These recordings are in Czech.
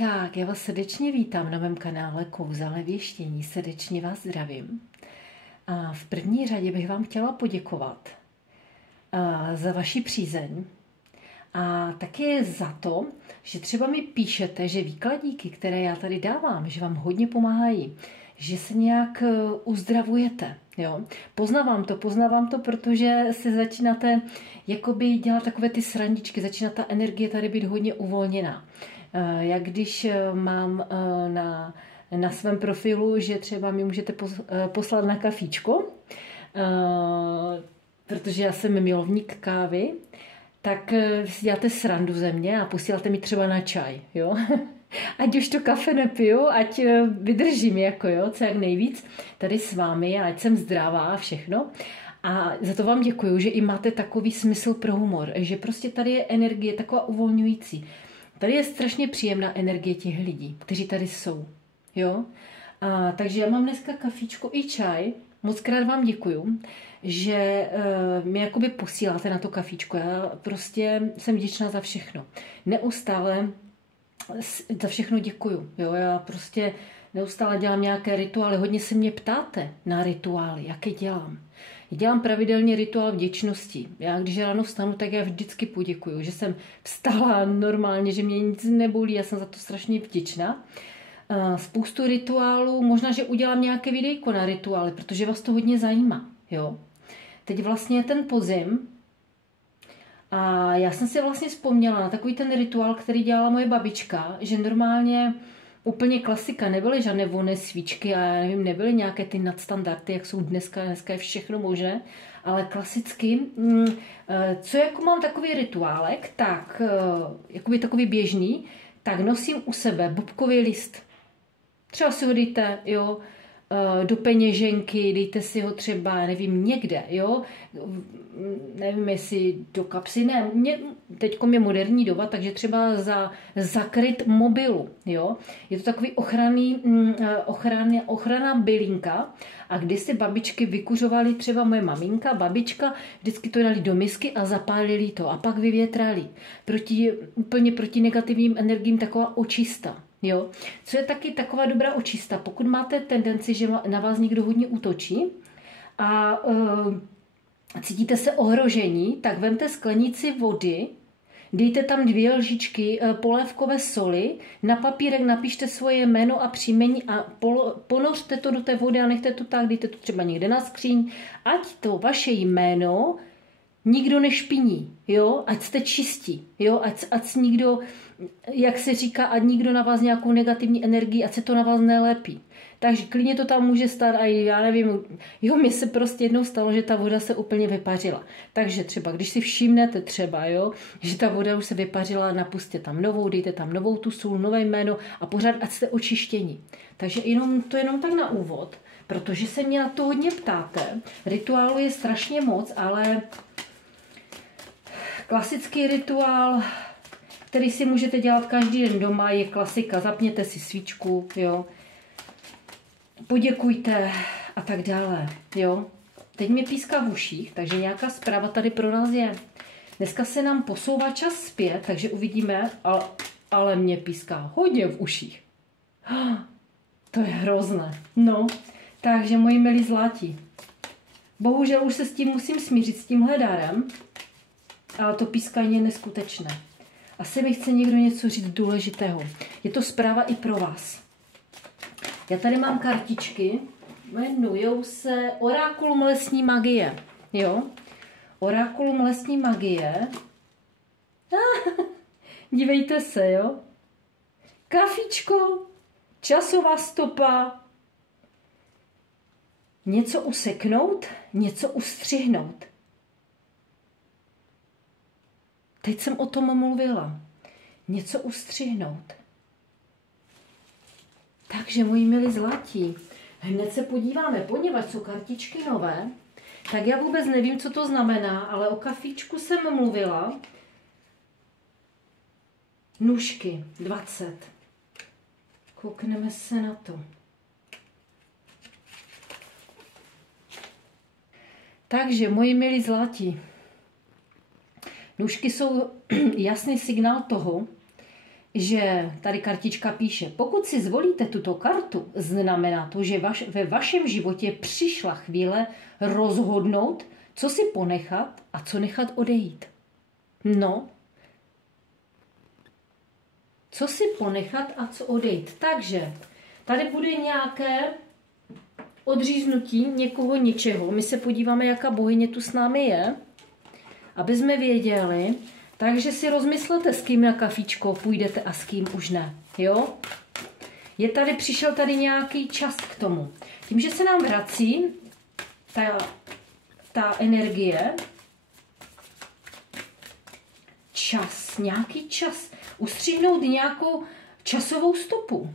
Tak, já vás srdečně vítám na mém kanále Kouzelné věštění. Srdečně vás zdravím. A v první řadě bych vám chtěla poděkovat za vaši přízeň a také za to, že třeba mi píšete, že výkladíky, které já tady dávám, že vám hodně pomáhají, že se nějak uzdravujete. Jo? Poznávám to, protože se začínáte jakoby dělat takové ty srandičky, začíná ta energie tady být hodně uvolněná. Jak když mám na svém profilu, že třeba mi můžete poslat na kafíčko, protože já jsem milovník kávy, tak si děláte srandu ze mě a posíláte mi třeba na čaj, jo? Ať už to kafe nepiju, ať vydržím, jako jo, co jak nejvíc tady s vámi, ať jsem zdravá a všechno. A za to vám děkuju, že i máte takový smysl pro humor, že prostě tady je energie taková uvolňující. Tady je strašně příjemná energie těch lidí, kteří tady jsou, jo. Takže já mám dneska kafíčko i čaj. Moc krát vám děkuju, že mi jakoby posíláte na to kafíčko. Já prostě jsem vděčná za všechno. Neustále za všechno děkuju. Jo? Já prostě neustále dělám nějaké rituály. Hodně se mě ptáte na rituály, jaké dělám. Dělám pravidelně rituál vděčnosti. Já když ráno vstanu, tak já vždycky poděkuju, že jsem vstala normálně, že mě nic nebolí. Já jsem za to strašně vděčná. Spoustu rituálů, možná, že udělám nějaké videjko na rituály, protože vás to hodně zajímá. Jo? Teď vlastně je ten podzim a já jsem si vlastně vzpomněla na takový ten rituál, který dělala moje babička, že normálně úplně klasika, nebyly žádné vonné svíčky a já nevím, nebyly nějaké ty nadstandardy, jak jsou dneska je všechno možné, ale klasicky, co jako mám takový rituálek, tak jakoby takový běžný, tak nosím u sebe bobkový list. Třeba si ho dejte, jo, do peněženky, dejte si ho třeba, nevím, někde, jo, nevím, jestli do kapsy, ne, teďkom je moderní doba, takže třeba za zakryt mobilu, jo, je to takový ochranná bylinka a když si babičky vykuřovaly, třeba moje maminka, babička, vždycky to dali do misky a zapálili to a pak vyvětrali. Úplně proti negativním energiím taková očista. Jo. Co je taky taková dobrá očista, pokud máte tendenci, že na vás někdo hodně útočí a cítíte se ohrožení, tak vemte sklenici vody, dejte tam 2 lžičky polévkové soli, na papírek napište svoje jméno a příjmení a ponořte to do té vody a nechte to tak, dejte to třeba někde na skříň, ať to vaše jméno nikdo nešpiní, jo, ať jste čistí, jo, ať nikdo, jak se říká, ať nikdo na vás nějakou negativní energii, ať se to na vás nelepí. Takže klidně to tam může stát a já nevím, jo, mně se prostě jednou stalo, že ta voda se úplně vypařila. Takže třeba, když si všimnete třeba, jo, že ta voda už se vypařila, napusťte tam novou, dejte tam novou tu sůl, nové jméno a pořád ať jste očištění. Takže jenom tak na úvod, protože se mě na to hodně ptáte. Rituálu je strašně moc, ale klasický rituál, který si můžete dělat každý den doma, je klasika. Zapněte si svíčku, jo. Poděkujte a tak dále, jo. Teď mi píská v uších, takže nějaká zpráva tady pro nás je. Dneska se nám posouvá čas zpět, takže uvidíme, ale mě píská hodně v uších. To je hrozné. No, takže moji milí zlatí. Bohužel už se s tím musím smířit, s tímhle dárem, ale to pískání je neskutečné. Asi mi chce někdo něco říct důležitého. Je to zpráva i pro vás. Já tady mám kartičky, jmenujou se Orákulum lesní magie. Jo? Orákulum lesní magie. Dívejte se, jo? Kafičko, časová stopa, něco useknout, něco ustřihnout. Teď jsem o tom mluvila. Něco ustřihnout. Takže, moji milí zlatí, hned se podíváme, poněvadž jsou kartičky nové, tak já vůbec nevím, co to znamená, ale o kafíčku jsem mluvila. Nůžky 20. Koukneme se na to. Takže, moji milí zlatí, nůžky jsou jasný signál toho, že tady kartička píše, pokud si zvolíte tuto kartu, znamená to, že ve vašem životě přišla chvíle rozhodnout, co si ponechat a co nechat odejít. No, co si ponechat a co odejít. Takže tady bude nějaké odříznutí někoho něčeho. My se podíváme, jaká bohyně tu s námi je, aby jsme věděli. Takže si rozmyslete, s kým na kafičko půjdete a s kým už ne. Jo? Přišel tady nějaký čas k tomu. Tím, že se nám vrací ta energie, nějaký čas, ustřihnout nějakou časovou stopu.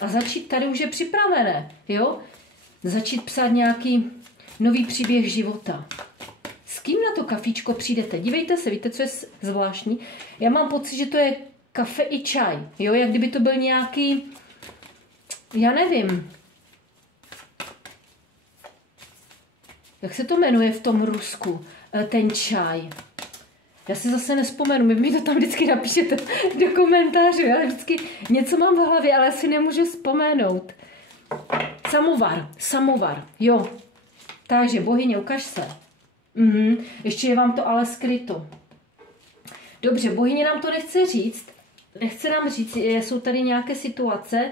A začít, tady už je připravené, jo? Začít psát nějaký nový příběh života. S kým na to kafičko přijdete? Dívejte se, víte, co je zvláštní? Já mám pocit, že to je kafe i čaj, jo? Jak kdyby to byl nějaký, já nevím, jak se to jmenuje v tom Rusku, ten čaj. Já si zase nespomenu, mi to tam vždycky napíšete do komentářů, já vždycky něco mám v hlavě, ale si nemůžu vzpomenout. Samovar, jo. Takže bohyně, ukaž se. Ještě je vám to ale skryto. Dobře, bohyně nám to nechce nám říct, jsou tady nějaké situace,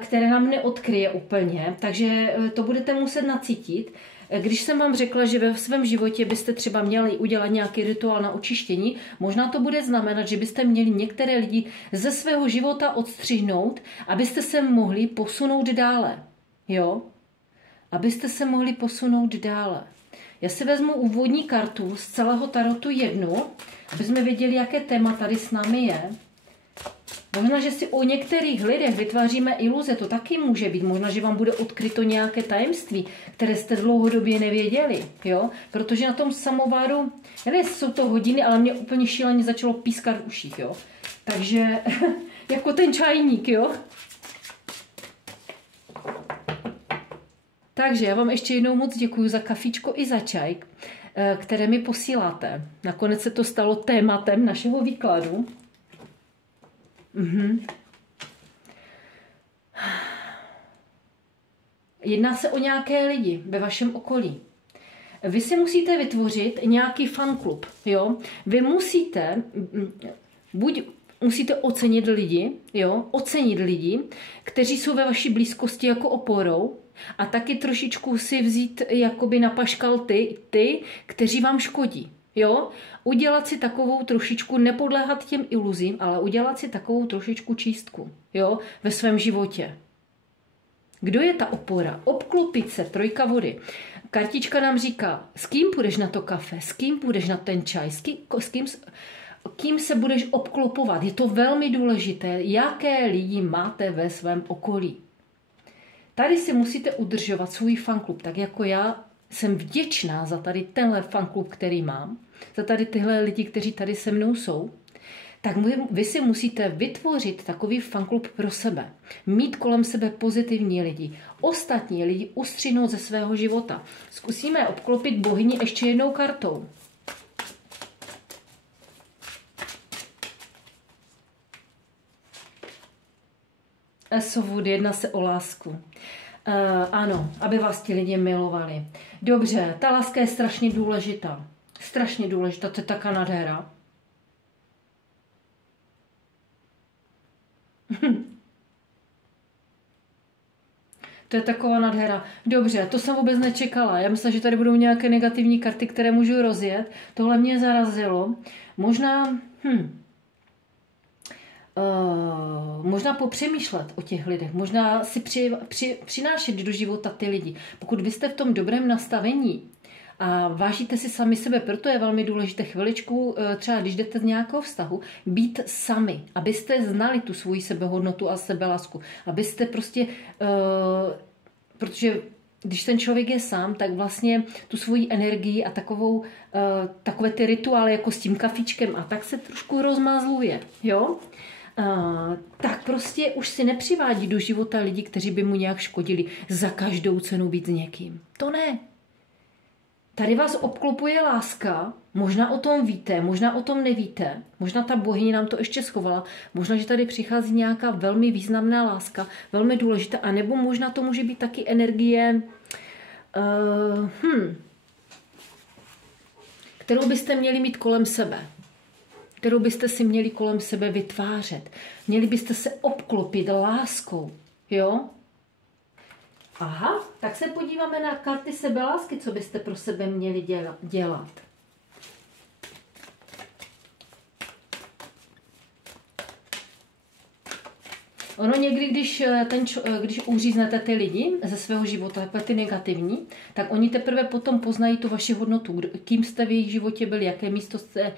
které nám neodkryje úplně, takže to budete muset nacítit. Když jsem vám řekla, že ve svém životě byste třeba měli udělat nějaký rituál na očištění, možná to bude znamenat, že byste měli některé lidi ze svého života odstřihnout, abyste se mohli posunout dále. Jo? Abyste se mohli posunout dále. Já si vezmu úvodní kartu z celého tarotu jednu, aby jsme věděli, jaké téma tady s námi je. Možná, že si o některých lidech vytváříme iluze, to taky může být. Možná, že vám bude odkryto nějaké tajemství, které jste dlouhodobě nevěděli, jo? Protože na tom samováru, nevím, jsou to hodiny, ale mě úplně šíleně začalo pískat v uších, jo? Takže, jako ten čajník, jo? Takže já vám ještě jednou moc děkuji za kafičko i za čaj, které mi posíláte. Nakonec se to stalo tématem našeho výkladu. Jedná se o nějaké lidi ve vašem okolí. Vy si musíte vytvořit nějaký fanklub, jo? Vy musíte, buď musíte ocenit lidi, jo? Ocenit lidi, kteří jsou ve vaší blízkosti jako oporou, a taky trošičku si vzít jakoby na paškal ty, kteří vám škodí. Jo? Udělat si takovou trošičku, nepodléhat těm iluzím, ale udělat si takovou trošičku čistku, jo? Ve svém životě. Kdo je ta opora? Obklopit se, 3 vody. Kartička nám říká, s kým půjdeš na to kafe, s kým půjdeš na ten čaj, kým se budeš obklopovat. Je to velmi důležité, jaké lidi máte ve svém okolí. Tady si musíte udržovat svůj fanklub, tak jako já jsem vděčná za tady tenhle fanklub, který mám, za tady tyhle lidi, kteří tady se mnou jsou, tak vy si musíte vytvořit takový fanklub pro sebe. Mít kolem sebe pozitivní lidi. Ostatní lidi ustřihnout ze svého života. Zkusíme obklopit bohyni ještě jednou kartou. Esovud, jedná se o lásku. Ano, aby vás ti lidi milovali. Dobře, ta láska je strašně důležitá. Strašně důležitá, to je taká nádhera. To je taková nádhera. Dobře, to jsem vůbec nečekala. Já myslela, že tady budou nějaké negativní karty, které můžu rozjet. Tohle mě zarazilo. Možná... možná popřemýšlet o těch lidech, možná si přinášet do života ty lidi. Pokud vy jste v tom dobrém nastavení a vážíte si sami sebe, proto je velmi důležité chviličku, třeba když jdete z nějakého vztahu, být sami, abyste znali tu svoji sebehodnotu a sebelásku, abyste prostě, protože když ten člověk je sám, tak vlastně tu svoji energii a takové ty rituály jako s tím kafičkem a tak se trošku rozmázluje, jo? Tak prostě už si nepřivádí do života lidi, kteří by mu nějak škodili za každou cenu být s někým. To ne. Tady vás obklopuje láska, možná o tom víte, možná o tom nevíte, možná ta bohyně nám to ještě schovala, možná, že tady přichází nějaká velmi významná láska, velmi důležitá, anebo možná to může být taky energie, kterou byste měli mít kolem sebe, kterou byste si měli kolem sebe vytvářet. Měli byste se obklopit láskou, jo? Aha, tak se podíváme na karty sebelásky, co byste pro sebe měli dělat. Ono někdy, když uříznete ty lidi ze svého života, takové ty negativní, tak oni teprve potom poznají tu vaši hodnotu, kým jste v jejich životě byli, jaké místo jste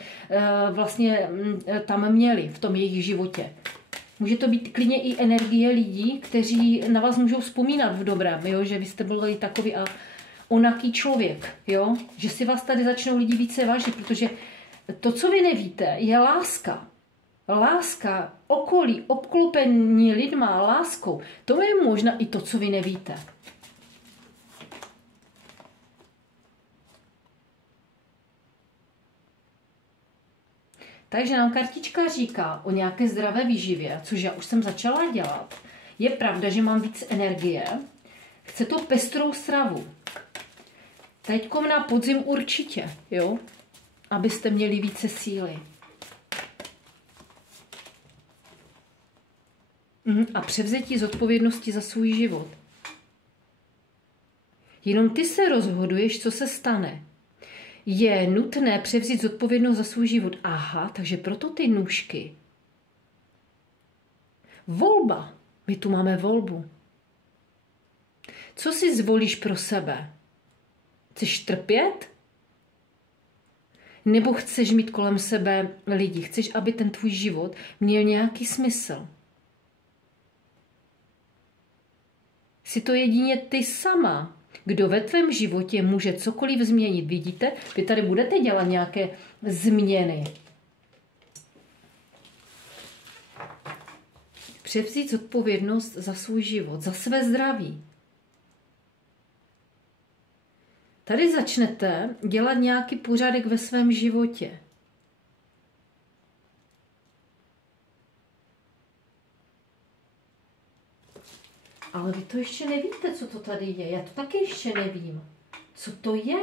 vlastně tam měli v tom jejich životě. Může to být klidně i energie lidí, kteří na vás můžou vzpomínat v dobrém, jo? Že vy jste byli takový a onaký člověk, jo? Že si vás tady začnou lidi více vážit, protože to, co vy nevíte, je láska. Láska, okolí, obklopení lidma, láskou, to je možná i to, co vy nevíte. Takže nám kartička říká o nějaké zdravé výživě, což já už jsem začala dělat. Je pravda, že mám víc energie. Chce to pestrou stravu. Teďkom na podzim určitě, jo? Abyste měli více síly. A převzetí zodpovědnosti za svůj život. Jenom ty se rozhoduješ, co se stane. Je nutné převzít zodpovědnost za svůj život. Aha, takže proto ty nůžky. Volba. My tu máme volbu. Co si zvolíš pro sebe? Chceš trpět? Nebo chceš mít kolem sebe lidi? Chceš, aby ten tvůj život měl nějaký smysl? Jsi to jedině ty sama, kdo ve tvém životě může cokoliv změnit. Vidíte? Vy tady budete dělat nějaké změny. Převzít zodpovědnost za svůj život, za své zdraví. Tady začnete dělat nějaký pořádek ve svém životě. Ale vy to ještě nevíte, co to tady je. Já to taky ještě nevím. Co to je?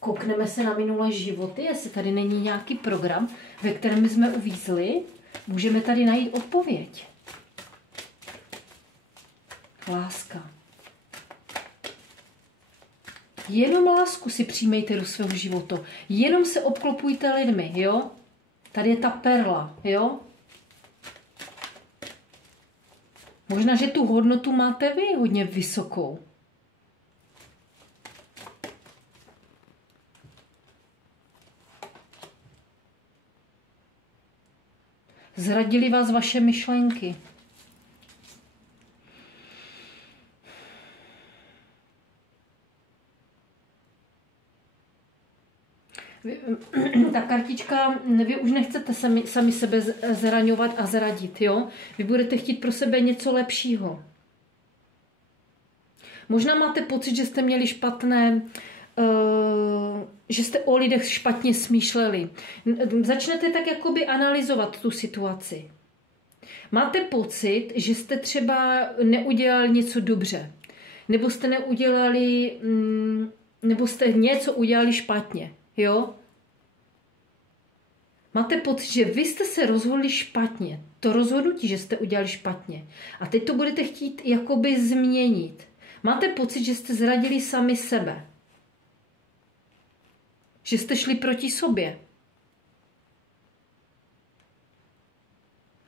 Koukneme se na minulé životy, jestli tady není nějaký program, ve kterém jsme uvízli. Můžeme tady najít odpověď. Láska. Jenom lásku si přijmejte do svého života. Jenom se obklopujte lidmi, jo? Tady je ta perla, jo? Možná, že tu hodnotu máte vy hodně vysokou. Zradili vás vaše myšlenky. Ta kartička, vy už nechcete sami sebe zraňovat a zradit, jo? Vy budete chtít pro sebe něco lepšího. Možná máte pocit, že jste měli špatné, že jste o lidech špatně smýšleli. Začnete tak jakoby analyzovat tu situaci. Máte pocit, že jste třeba neudělali něco dobře. Nebo jste neudělali, nebo jste něco udělali špatně. Jo? Máte pocit, že vy jste se rozhodli špatně. To rozhodnutí, že jste udělali špatně. A teď to budete chtít jakoby změnit. Máte pocit, že jste zradili sami sebe. Že jste šli proti sobě.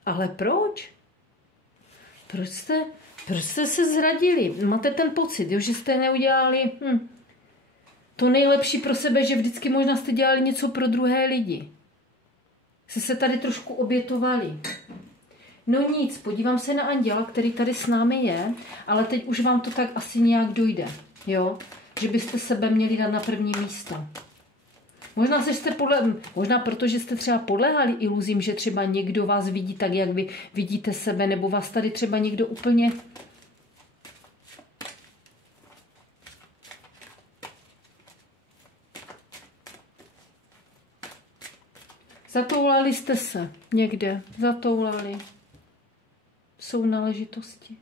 Ale proč? Proč jste se zradili? Máte ten pocit, jo, že jste neudělali to nejlepší pro sebe, že vždycky možná jste dělali něco pro druhé lidi. Jste se tady trošku obětovali. No nic, podívám se na anděla, který tady s námi je, ale teď už vám to tak asi nějak dojde, jo? Že byste sebe měli dát na první místo. Možná protože jste třeba podléhali iluzím, že třeba někdo vás vidí tak, jak vy vidíte sebe, nebo vás tady třeba někdo úplně Zatoulali jste se někde, zatoulali. Jsou náležitosti.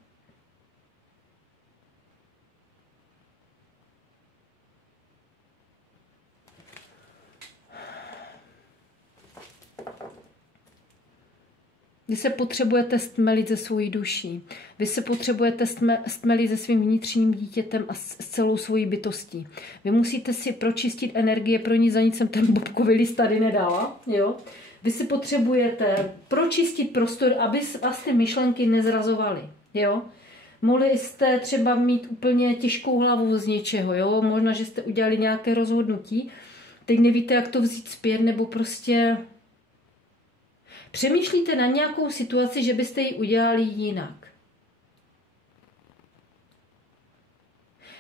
Vy se potřebujete stmelit ze svojí duší. Vy se potřebujete stmelit se svým vnitřním dítětem a s celou svojí bytostí. Vy musíte si pročistit energie, pro ní za nic jsem ten bobkový list tady nedala. Jo? Vy si potřebujete pročistit prostor, aby vás ty myšlenky nezrazovaly. Jo? Mohli jste třeba mít úplně těžkou hlavu z něčeho. Jo? Možná, že jste udělali nějaké rozhodnutí. Teď nevíte, jak to vzít zpět, nebo prostě přemýšlíte na nějakou situaci, že byste ji udělali jinak.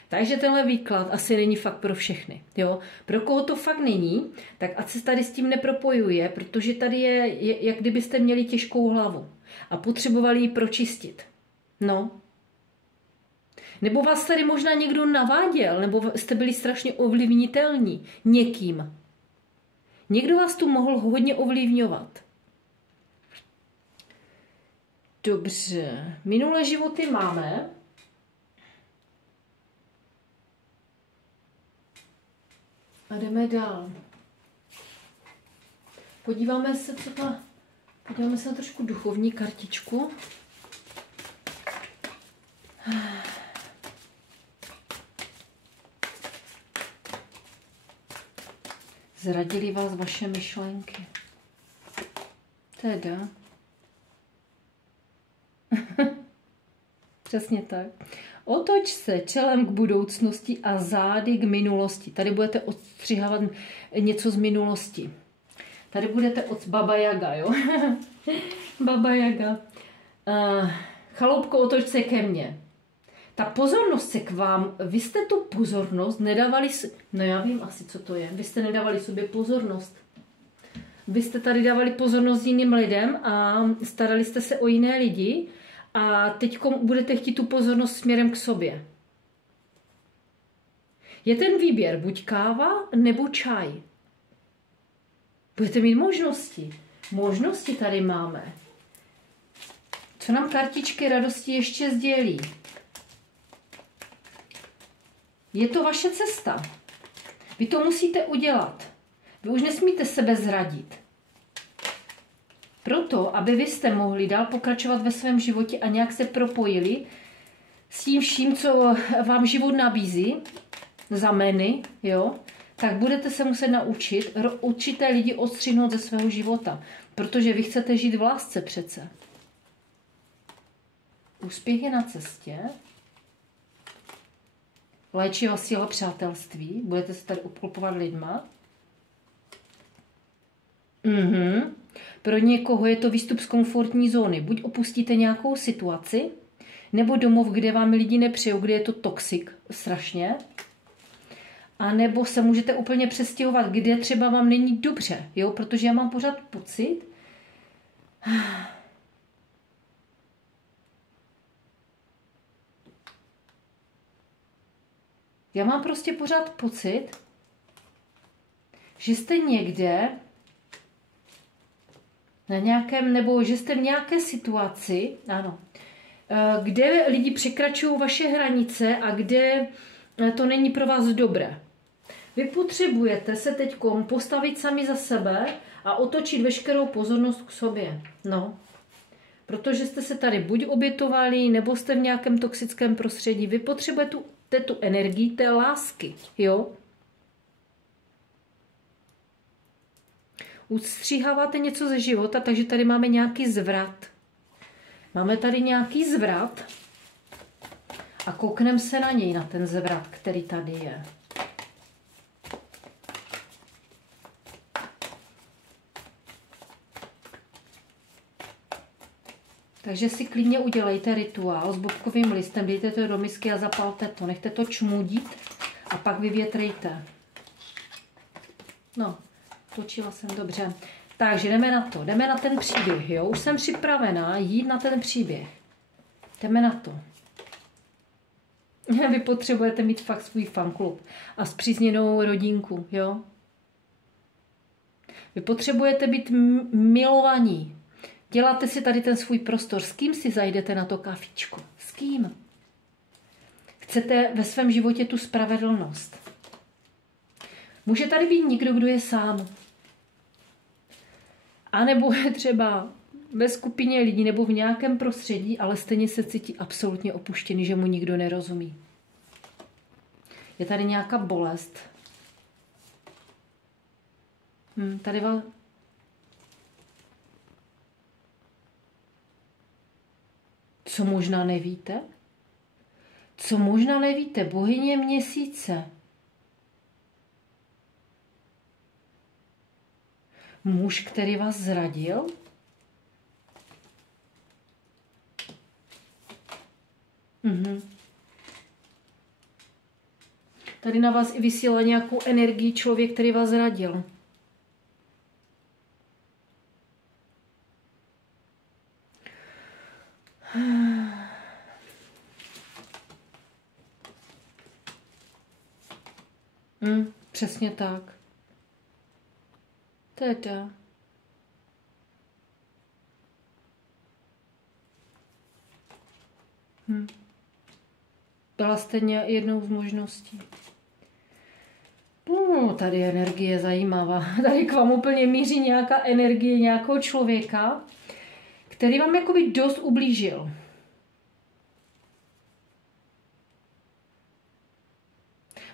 Takže tenhle výklad asi není fakt pro všechny. Jo? Pro koho to fakt není, tak ať se tady s tím nepropojuje, protože tady je jak kdybyste měli těžkou hlavu a potřebovali ji pročistit. No. Nebo vás tady možná někdo naváděl, nebo jste byli strašně ovlivnitelní někým. Někdo vás tu mohl hodně ovlivňovat. Dobře, minulé životy máme. A jdeme dál. Podíváme se na trošku duchovní kartičku. Zradili vás vaše myšlenky. Teda. Přesně tak. Otoč se čelem k budoucnosti a zády k minulosti. Tady budete odstřihávat něco z minulosti. Tady budete od Baba Jaga, jo? Baba Jaga. Chaloupko, otoč se ke mně. Ta pozornost se k vám, vy jste tu pozornost nedávali, no já vím asi, co to je. Vy jste nedávali sobě pozornost. Vy jste tady dávali pozornost jiným lidem a starali jste se o jiné lidi a teď budete chtít tu pozornost směrem k sobě. Je ten výběr buď káva nebo čaj. Budete mít možnosti. Možnosti tady máme. Co nám kartičky radosti ještě sdělí? Je to vaše cesta. Vy to musíte udělat. Vy už nesmíte sebe zradit. Proto, aby vy jste mohli dál pokračovat ve svém životě a nějak se propojili s tím vším, co vám život nabízí, zameny, jo, tak budete se muset naučit určité lidi odstřihnout ze svého života. Protože vy chcete žít v lásce přece. Úspěch je na cestě. Léčivá síla přátelství. Budete se tady obklopovat lidma. Pro někoho je to výstup z komfortní zóny. Buď opustíte nějakou situaci, nebo domov, kde vám lidi nepřejou, kde je to toxik strašně. A nebo se můžete úplně přestěhovat, kde třeba vám není dobře. Jo? Protože já mám pořád pocit, já mám prostě pořád pocit, že jste někde na nějakém, nebo že jste v nějaké situaci, ano, kde lidi překračují vaše hranice a kde to není pro vás dobré. Vy potřebujete se teď postavit sami za sebe a otočit veškerou pozornost k sobě. No, protože jste se tady buď obětovali, nebo jste v nějakém toxickém prostředí. Vy potřebujete tu energii té lásky, jo? Ustříháváte něco ze života, takže tady máme nějaký zvrat. Máme tady nějaký zvrat a koukneme se na něj, na ten zvrat, který tady je. Takže si klidně udělejte rituál s bobkovým listem, dejte to do misky a zapalte to. Nechte to čmudit a pak vyvětrejte. No, točila jsem dobře. Takže jdeme na to, jdeme na ten příběh, jo? Už jsem připravená jít na ten příběh. Jdeme na to. Vy potřebujete mít fakt svůj fanklub a spřízněnou rodinku, jo? Vy potřebujete být milovaní. Děláte si tady ten svůj prostor. S kým si zajdete na to kafičko? S kým? Chcete ve svém životě tu spravedlnost. Může tady být někdo, kdo je sám. A nebo je třeba ve skupině lidí nebo v nějakém prostředí, ale stejně se cítí absolutně opuštěný, že mu nikdo nerozumí. Je tady nějaká bolest. Tady vás... Co možná nevíte? Co možná nevíte? Bohyně měsíce. Muž, který vás zradil? Tady na vás i vysílá nějakou energii člověk, který vás zradil. Přesně tak. Teda. Byla jste jednou z možností. Tady je energie zajímavá. Tady k vám úplně míří nějaká energie nějakého člověka, který vám jakoby dost ublížil.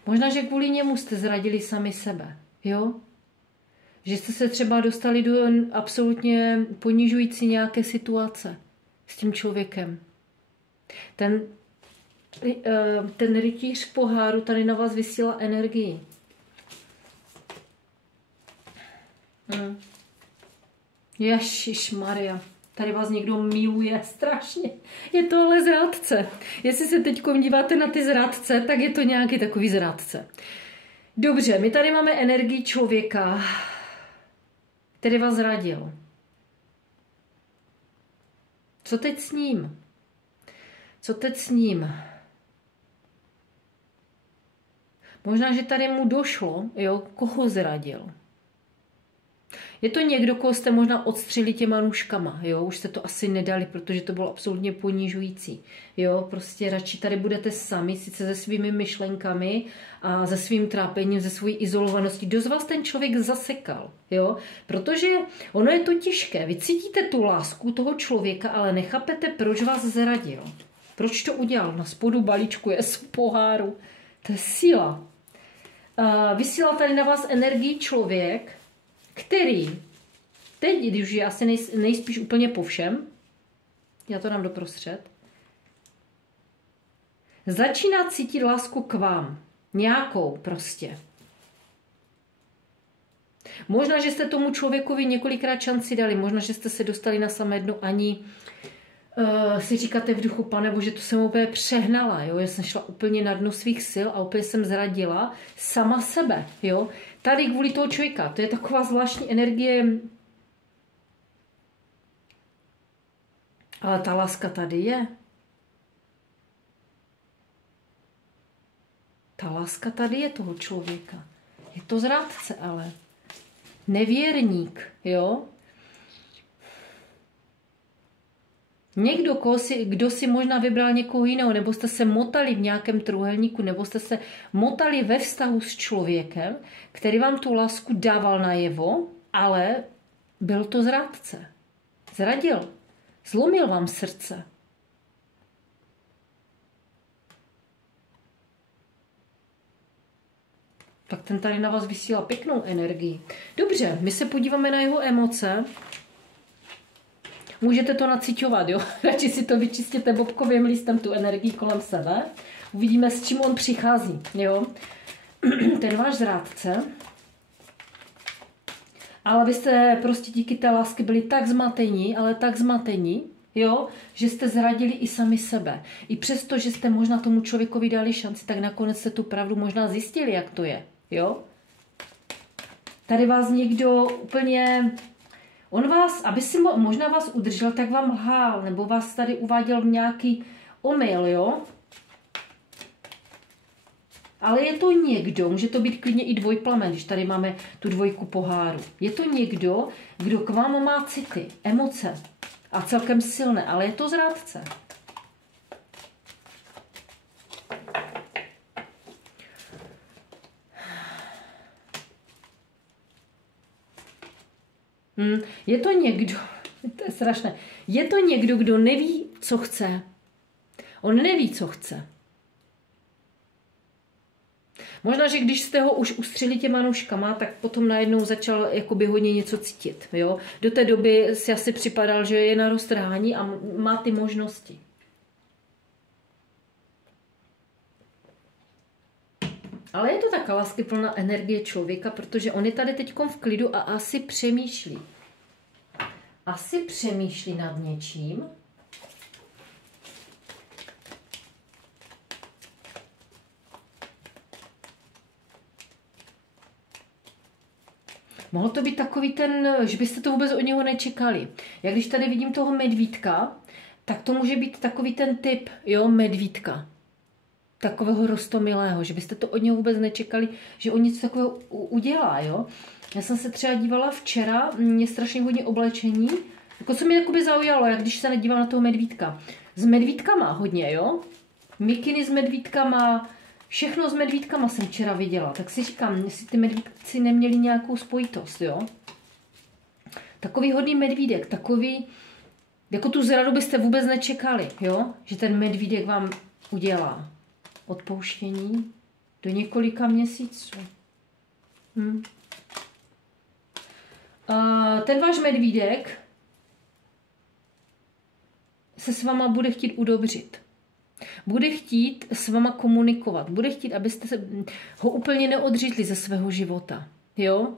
Možná, že kvůli němu jste zradili sami sebe. Jo? Že jste se třeba dostali do absolutně ponižující nějaké situace s tím člověkem. Ten rytíř poháru tady na vás vysílá energii. Ježišmarja. Tady vás někdo miluje strašně. Je to ale zrádce. Jestli se teď díváte na ty zrádce, tak je to nějaký takový zrádce. Dobře, my tady máme energii člověka, který vás zradil. Co teď s ním? Co teď s ním? Možná, že tady mu došlo, jo, koho zradil. Je to někdo, koho jste možná odstřeli těma nůžkama, jo, už jste to asi nedali, protože to bylo absolutně ponižující, jo, prostě radši tady budete sami, sice se svými myšlenkami a se svým trápením, se svojí izolovaností, dost vás ten člověk zasekal, jo, protože ono je to těžké, vy cítíte tu lásku toho člověka, ale nechápete, proč vás zradil, proč to udělal, na spodu balíčku je z poháru, to je síla. Vysílal tady na vás energii člověk, který teď, když je asi nejspíš úplně po všem, já to dám doprostřed, začíná cítit lásku k vám. Nějakou prostě. Možná, že jste tomu člověkovi několikrát šanci dali, možná, že jste se dostali na samé dno, ani si říkáte v duchu, Pane Bože, to jsem úplně přehnala, jo? Já jsem šla úplně na dno svých sil a úplně jsem zradila sama sebe, jo? Tady kvůli toho člověka, to je taková zvláštní energie, ale ta láska tady je. Ta láska tady je toho člověka. Je to zrádce, ale nevěrník, jo? Někdo, kdo si možná vybral někoho jiného, nebo jste se motali v nějakém trůhelníku, nebo jste se motali ve vztahu s člověkem, který vám tu lásku dával najevo, ale byl to zrádce. Zradil. Zlomil vám srdce. Tak ten tady na vás vysílá pěknou energii. Dobře, my se podíváme na jeho emoce. Můžete to naciťovat, jo? Radši si to vyčistěte bobkovým listem, tu energii kolem sebe. Uvidíme, s čím on přichází, jo? Ten váš zrádce. Ale vy jste prostě díky té lásky byli tak zmatení, ale tak zmatení, jo? Že jste zradili i sami sebe. I přesto, že jste možná tomu člověkovi dali šanci, tak nakonec jste tu pravdu možná zjistili, jak to je, jo? Tady vás někdo úplně... On vás, aby si možná vás udržel, tak vám lhal, nebo vás tady uváděl v nějaký omyl, jo? Ale je to někdo, může to být klidně i dvojplamen, když tady máme tu dvojku poháru. Je to někdo, kdo k vám má city, emoce a celkem silné, ale je to zrádce. Je to někdo, to je strašné, je to někdo, kdo neví, co chce. On neví, co chce. Možná, že když jste ho už ustřeli těma nůžkama, tak potom najednou začal jakoby hodně něco cítit. Jo? Do té doby si asi připadal, že je na roztrhání a má ty možnosti. Ale je to taká láskyplná energie člověka, protože on je tady teďkom v klidu a asi přemýšlí. Asi přemýšlí nad něčím. Mohlo to být takový ten, že byste to vůbec od něho nečekali. Jak když tady vidím toho medvídka, tak to může být takový ten typ, jo, medvídka. Takového roztomilého, že byste to od něho vůbec nečekali, že on něco takového udělá, jo. Já jsem se třeba dívala včera, mě strašně hodně oblečení, jako co mě jakoby zaujalo, jak když se nedívám na toho medvídka. S medvídkama hodně, jo. Mikiny s medvídkama, všechno s medvídkama jsem včera viděla, tak si říkám, jestli ty medvídci neměli nějakou spojitost, jo. Takový hodný medvídek, takový, jako tu zradu byste vůbec nečekali, jo, že ten medvídek vám udělá odpouštění do několika měsíců. Ten váš medvídek se s váma bude chtít udobřit. Bude chtít s váma komunikovat. Bude chtít, abyste ho úplně neodřídli ze svého života. Jo?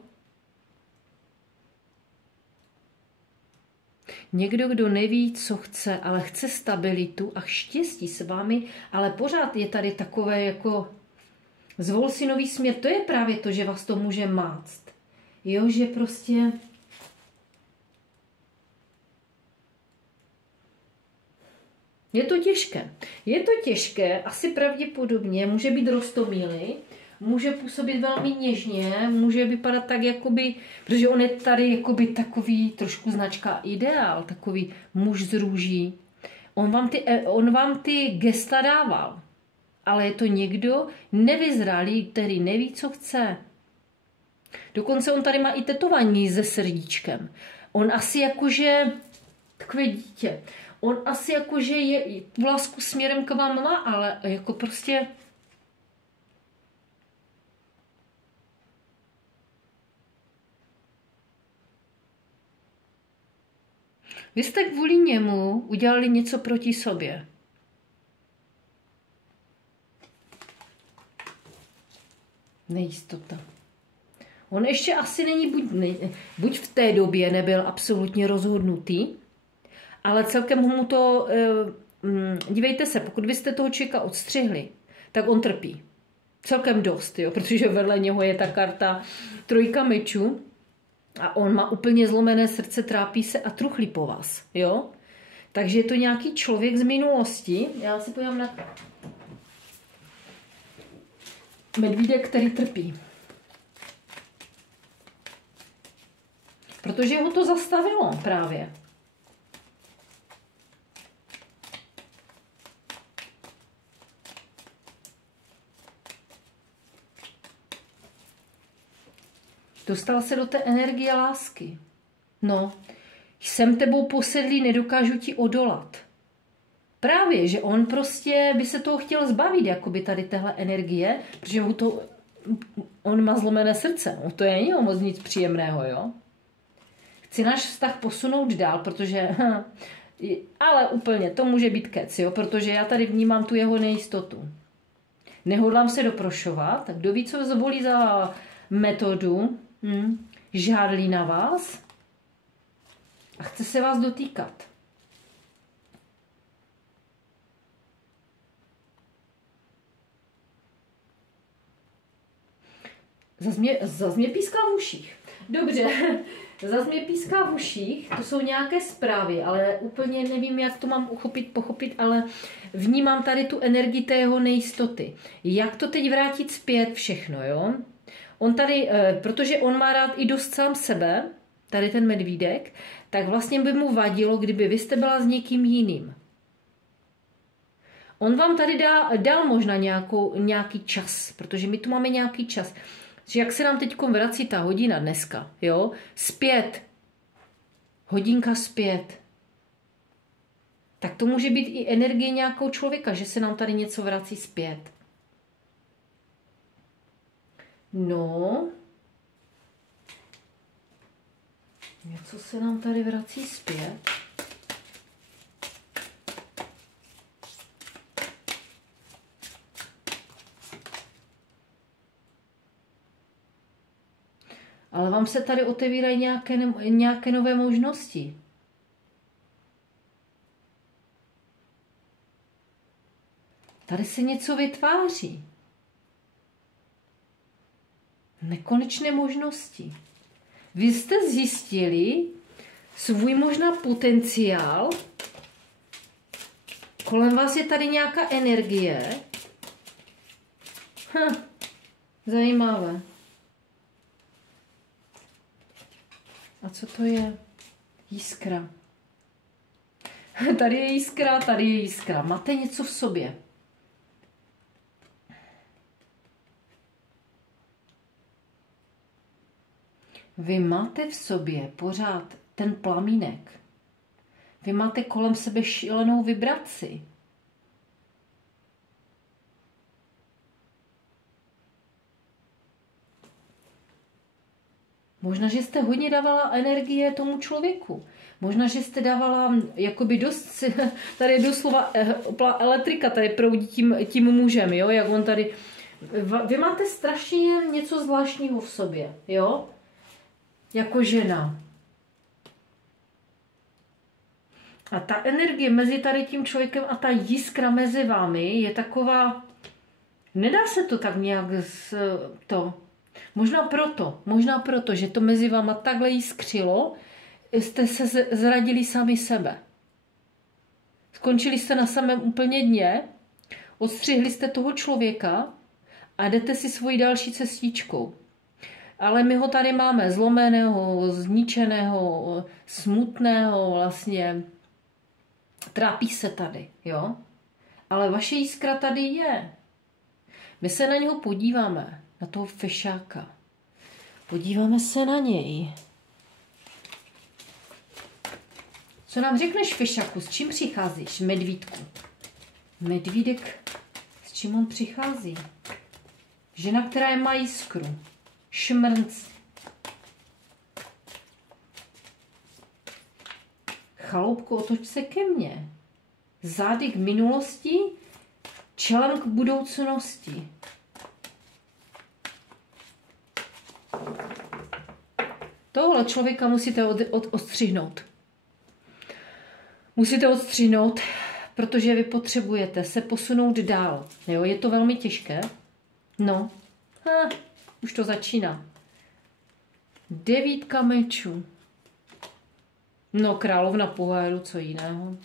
Někdo, kdo neví, co chce, ale chce stabilitu a štěstí s vámi, ale pořád je tady takové jako zvol si nový směr. To je právě to, že vás to může máct. Jo, že prostě je to těžké. Je to těžké, asi pravděpodobně, může být roztomilý, může působit velmi něžně, může vypadat tak, jakoby, protože on je tady jakoby takový trošku značka ideál, takový muž z růží. On vám ty gesta dával, ale je to někdo nevyzralý, který neví, co chce. Dokonce on tady má i tetování se srdíčkem. On asi jakože, takové dítě, on asi jakože je tu lásku směrem k vám má, ale jako prostě vy jste kvůli němu udělali něco proti sobě. Nejistota. On ještě asi není, buď v té době nebyl absolutně rozhodnutý, ale celkem mu to, dívejte se, pokud byste toho člověka odstřihli, tak on trpí. Celkem dost, jo, protože vedle něho je ta karta trojka mečů a on má úplně zlomené srdce, trápí se a truchlí po vás, jo. Takže je to nějaký člověk z minulosti. Já se podívám na medvídek, který trpí. Protože ho to zastavilo právě. Dostal se do té energie lásky. No, jsem tebou posedlý, nedokážu ti odolat. Právě, že on prostě by se toho chtěl zbavit, jakoby tady téhle energie, protože on má zlomené srdce. To je není moc nic příjemného, jo. Chci náš vztah posunout dál, protože, ale úplně, to může být kec, jo, protože já tady vnímám tu jeho nejistotu. Nehodlám se doprošovat, tak kdo ví, co zvolí za metodu, žádlí na vás a chce se vás dotýkat. Zas mě píská v uších. Dobře, Zas mě píská v uších, to jsou nějaké zprávy, ale úplně nevím, jak to mám pochopit, ale vnímám tady tu energii té jeho nejistoty. Jak to teď vrátit zpět všechno, jo? On tady, protože on má rád i dost sám sebe, tady ten medvídek, tak vlastně by mu vadilo, kdyby vy jste byla s někým jiným. On vám tady dal možná nějaký čas, protože my tu máme nějaký čas. Že jak se nám teď vrací ta hodina dneska, jo? Zpět. Hodinka zpět. Tak to může být i energie nějakého člověka, že se nám tady něco vrací zpět. No. Něco se nám tady vrací zpět. Ale vám se tady otevírají nějaké nové možnosti. Tady se něco vytváří. Nekonečné možnosti. Vy jste zjistili svůj možná potenciál. Kolem vás je tady nějaká energie. Zajímavé. A co to je? Jiskra. Tady je jiskra, tady je jiskra. Máte něco v sobě. Vy máte v sobě pořád ten plamínek. Vy máte kolem sebe šílenou vibraci. Možná, že jste hodně dávala energie tomu člověku. Možná, že jste dávala jakoby dost, tady je doslova elektrika, tady proudí tím mužem, jo, jak on tady, vy máte strašně něco zvláštního v sobě, jo, jako žena. A ta energie mezi tady tím člověkem a ta jiskra mezi vámi je taková, nedá se to tak nějak Možná proto, že to mezi váma takhle jiskřilo, jste se zradili sami sebe. Skončili jste na samém úplně dně, odstřihli jste toho člověka a jdete si svojí další cestičkou. Ale my ho tady máme zlomeného, zničeného, smutného vlastně. Trápí se tady, jo? Ale vaše jiskra tady je. My se na něho podíváme, na toho fešáka. Podíváme se na něj. Co nám řekneš, fešáku? S čím přicházíš, medvídku? Medvídek, s čím on přichází? Žena, která má jiskru. Šmrnc. Chaloupko, otoč se ke mně. Zády k minulosti, čelem k budoucnosti. Tohle člověka musíte odstřihnout. Musíte odstřihnout, protože vy potřebujete se posunout dál. Jo, je to velmi těžké. No, už to začíná. 9 mečů. No, královna poháru, co jiného.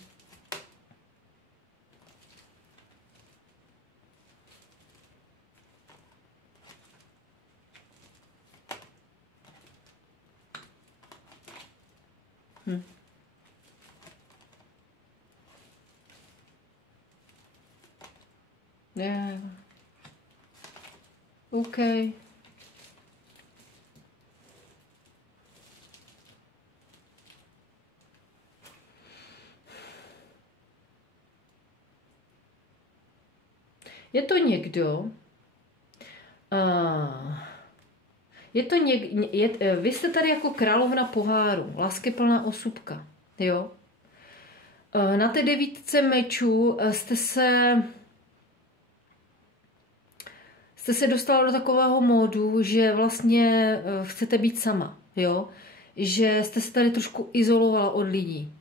Yeah. OK. Je to někdo, vy jste tady jako královna poháru, láskyplná osůbka, jo. Na té 9 mečů jste se dostala do takového módu, že vlastně chcete být sama, jo. Že jste se tady trošku izolovala od lidí.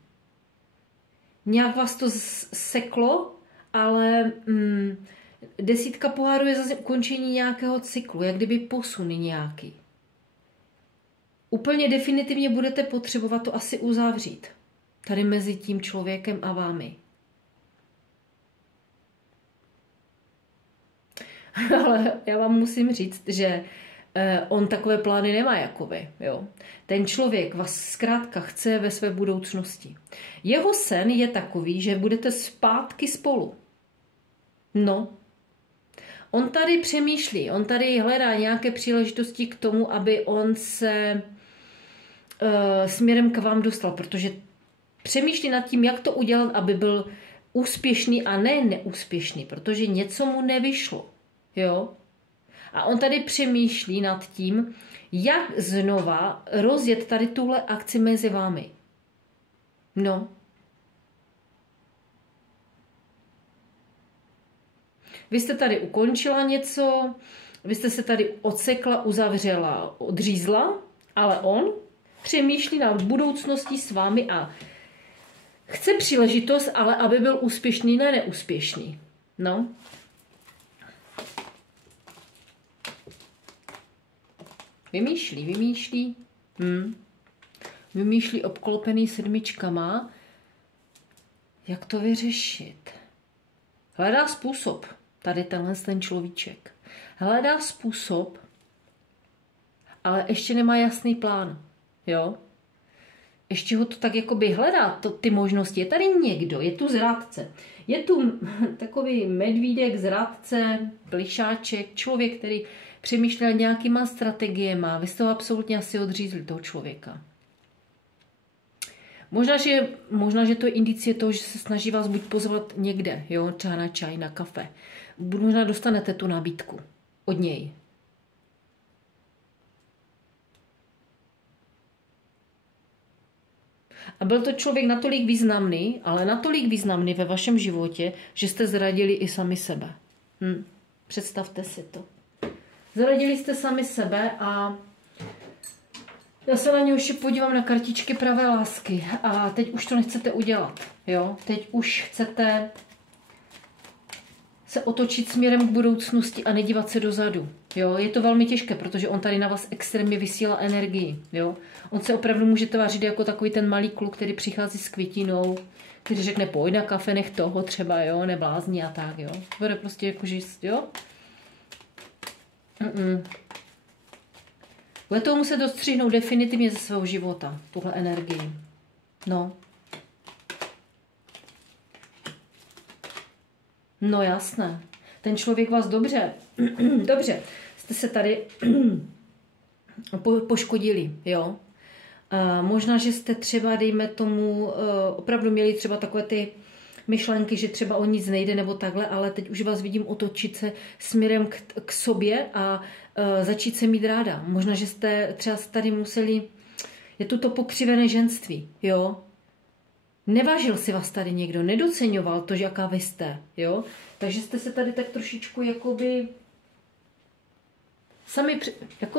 Nějak vás to seklo, ale 10 poháru je zase ukončení nějakého cyklu, jak kdyby posun nějaký. úplně definitivně budete potřebovat to asi uzavřít. Tady mezi tím člověkem a vámi. Ale já vám musím říct, že on takové plány nemá jako vy. Jo? Ten člověk vás zkrátka chce ve své budoucnosti. Jeho sen je takový, že budete zpátky spolu. No. On tady přemýšlí, on tady hledá nějaké příležitosti k tomu, aby on se směrem k vám dostal, protože přemýšlí nad tím, jak to udělat, aby byl úspěšný a ne neúspěšný, protože něco mu nevyšlo. Jo? A on tady přemýšlí nad tím, jak znova rozjet tady tuhle akci mezi vámi. No. Vy jste tady ukončila něco, vy jste se tady odsekla, uzavřela, odřízla, ale on přemýšlí nad budoucností s vámi a chce příležitost, ale aby byl úspěšný, ne neúspěšný. No. Vymýšlí. Vymýšlí obklopený sedmičkama, jak to vyřešit. Hledá způsob, tady ten človíček. Hledá způsob, ale ještě nemá jasný plán. Jo? Ještě ho to tak jakoby hledá, ty možnosti. Je tady někdo, je tu zrádce. Je tu takový medvídek, zrádce, plišáček, člověk, který přemýšlel nějakýma strategiemi. Vy jste ho absolutně asi odřízli, toho člověka. Možná, že to je indicie toho, že se snaží vás buď pozvat někde, jo, třeba na čaj, na kafe. Možná dostanete tu nabídku od něj. A byl to člověk natolik významný, ale natolik významný ve vašem životě, že jste zradili i sami sebe. Představte si to. Zradili jste sami sebe a já se na něj ještě podívám na kartičky pravé lásky a teď už to nechcete udělat. Jo? Teď už chcete se otočit směrem k budoucnosti a nedívat se dozadu. Jo? Je to velmi těžké, protože on tady na vás extrémně vysílá energii. Jo? On se opravdu může tvářit jako takový ten malý kluk, který přichází s květinou, který řekne pojď na kafe, nech toho třeba, jo, neblázni a tak. Jo? Bude prostě jako, že jo? Bude to muset dostřihnout definitivně ze svého života, tuhle energii. No. No jasné. Ten člověk vás dobře, jste se tady poškodili, jo. Možná, že jste třeba, dejme tomu, opravdu měli třeba takové ty myšlenky, že třeba o nic nejde nebo takhle, ale teď už vás vidím otočit se směrem k sobě a začít se mít ráda. Možná, že jste třeba tady museli, je tu to pokřivené ženství, jo. Nevážil si vás tady někdo, nedoceňoval to, že jaká vy jste, jo. Takže jste se tady tak trošičku jakoby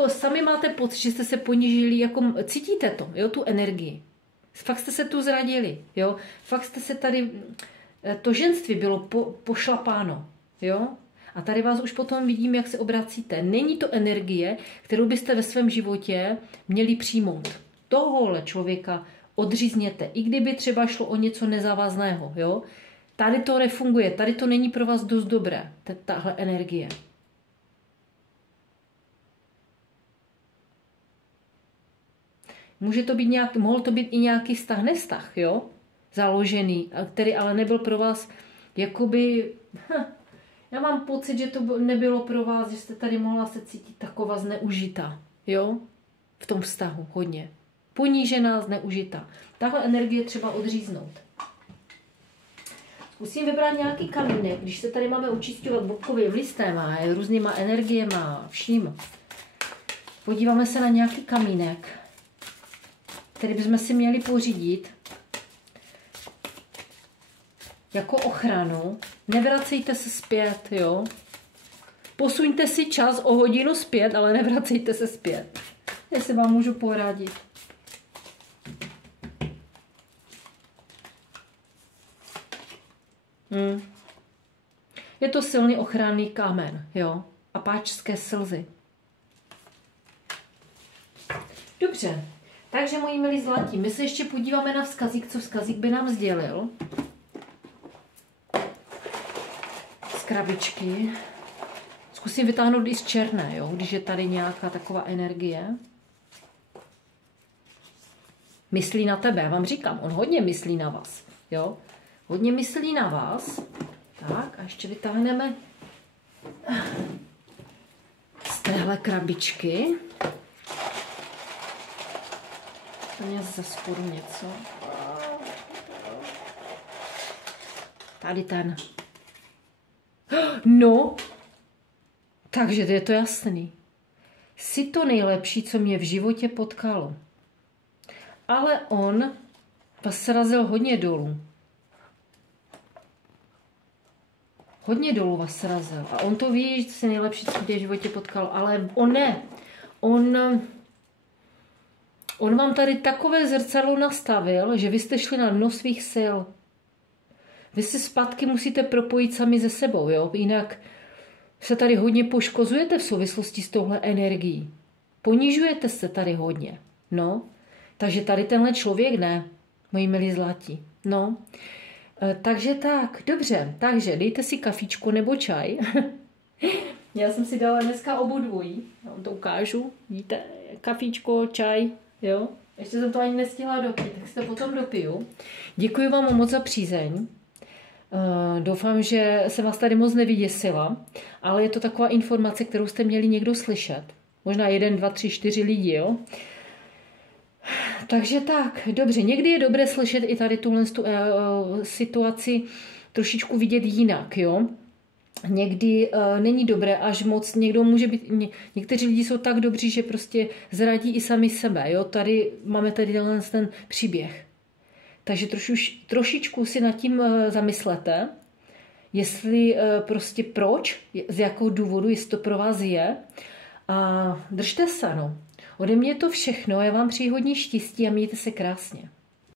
sami máte pocit, že jste se ponížili, jako cítíte to, jo, tu energii. Fakt jste se tu zradili, jo. Fakt jste se tady, to ženství bylo pošlapáno, jo. A tady vás už potom vidím, jak se obracíte. Není to energie, kterou byste ve svém životě měli přijmout. Tohohle člověka odřízněte, i kdyby třeba šlo o něco nezávazného, jo. Tady to nefunguje, tady to není pro vás dost dobré, tahle energie. Mohl to být i nějaký nevztah, jo, založený, který ale nebyl pro vás, jakoby, já mám pocit, že to nebylo pro vás, že jste tady mohla se cítit taková zneužitá, jo, v tom vztahu hodně. Ponížená, zneužitá. Tahle energie třeba odříznout. Zkusím vybrat nějaký kamínek, když se tady máme očisťovat bobkovým listem a různýma energiema, vším. Podíváme se na nějaký kamínek, který bychom si měli pořídit jako ochranu. Nevracejte se zpět, jo. Posuňte si čas o hodinu zpět, ale nevracejte se zpět. Jestli vám můžu poradit. Je to silný ochranný kámen, jo. A páčské slzy. Dobře. Dobře, takže moji milí zlatí, my se ještě podíváme na vzkazík, co vzkazík by nám sdělil. Z krabičky. Zkusím vytáhnout i z černé, jo, když je tady nějaká taková energie. Myslí na tebe, já vám říkám, on hodně myslí na vás, jo. Hodně myslí na vás. Tak a ještě vytáhneme z téhle krabičky. Tam je ze spodu něco. Tady ten. No, takže je to jasný. Jsi to nejlepší, co mě v životě potkalo. Ale on vás srazil hodně dolů. Hodně dolů vás srazil. A on to ví, že jsi nejlepší, co mě v životě potkalo. Ale on ne. On vám tady takové zrcadlo nastavil, že vy jste šli na dno svých sil. Vy se zpátky musíte propojit sami ze sebou, jo? Jinak se tady hodně poškozujete v souvislosti s touhle energií. Ponižujete se tady hodně. No, takže tady tenhle člověk ne, moji milí zlatí. No, takže tak, dobře, takže dejte si kafičko nebo čaj. Já jsem si dala dneska obodvojí, já vám to ukážu, vidíte, kafíčko, čaj, jo. Ještě jsem to ani nestihla dopít, tak si to potom dopiju. Děkuji vám moc za přízeň. Doufám, že se vás tady moc nevyděsila, ale je to taková informace, kterou jste měli někdo slyšet. Možná 1, 2, 3, 4 lidi, jo. Takže tak, dobře, někdy je dobré slyšet i tady tuhle situaci trošičku vidět jinak, jo. Někdy není dobré až moc, někteří lidi jsou tak dobří, že prostě zradí i sami sebe, jo. Tady máme tady ten příběh. Takže trošičku si nad tím zamyslete, jestli prostě proč, z jakého důvodu, jestli to pro vás je. A držte se, no. Ode mě je to všechno, já vám přeji hodně štěstí a mějte se krásně.